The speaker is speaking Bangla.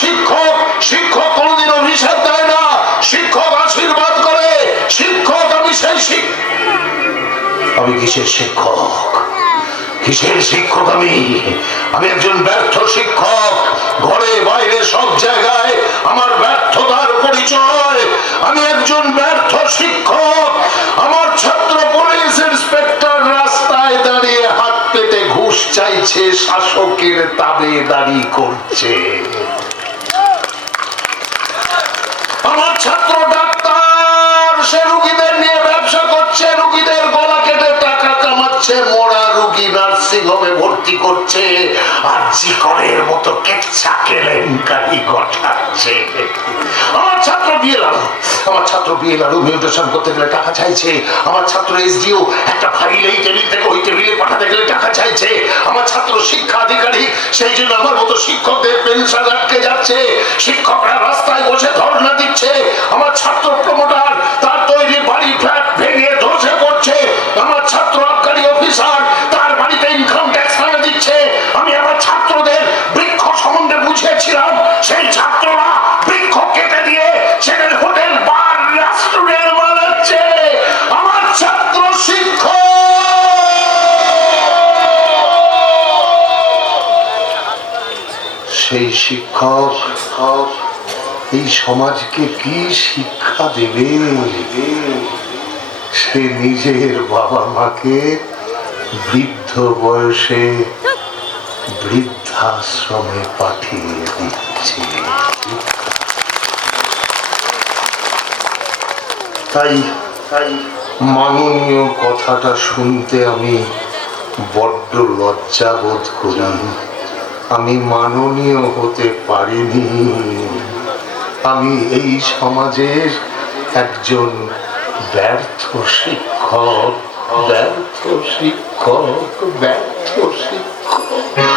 শিক্ষক শিক্ষক কোনদিন অভিশাপ দেয় না, শিক্ষক আশীর্বাদ করে, শিক্ষক আমি সেই শিক্ষক আমি কিসের শিক্ষক? কিসের শিক্ষক আমি? আমি একজন ব্যর্থ শিক্ষক, ঘরে, বাইরে, সব জায়গায় আমার ব্যর্থতার পরিচয়। আমি একজন ব্যর্থ শিক্ষক, আমার ছাত্র পুলিশ ইন্সপেক্টর রাস্তায় দাঁড়িয়ে হাত পেতে ঘুষ চাইছে, শাসকের তাবে দাঁড়িয়ে করছে। নার্সিং ভর্তি করছে, আর জিকরের মতো কেচ্ছা কেলেঙ্কারি ঘটাচ্ছে। আমার ছাত্র বিয়ে লালু আমার ছাত্র বিয়ে লালু মিউটেশন করতে গেলে টাকা চাইছে। আমার ছাত্র এসডিও একটা ফাইল এই টেবিল থেকে ওই টেবিলে পাঠাতে গেলে টাকা চাইছে। আমার ছাত্র শিক্ষা আধিকারিক সেই জন্য আমার মতো শিক্ষকদের পেনশন আটকে যাচ্ছে। শিক্ষকরা রাস্তায় বসে ধর্ণা দিচ্ছে। আমার ছাত্র সেই শিক্ষক, এই সমাজকে কি শিক্ষা দেবে? সে নিজের বাবা মাকে বৃদ্ধ বয়সে বৃদ্ধাশ্রমে পাঠিয়ে দিচ্ছে। তাই তাই মাননীয় কথাটা শুনতে আমি বড্ড লজ্জা বোধ করি। আমি মাননীয় হতে পারিনি। আমি এই সমাজের একজন ব্যর্থ শিক্ষক ব্যর্থ শিক্ষক ব্যর্থ শিক্ষক।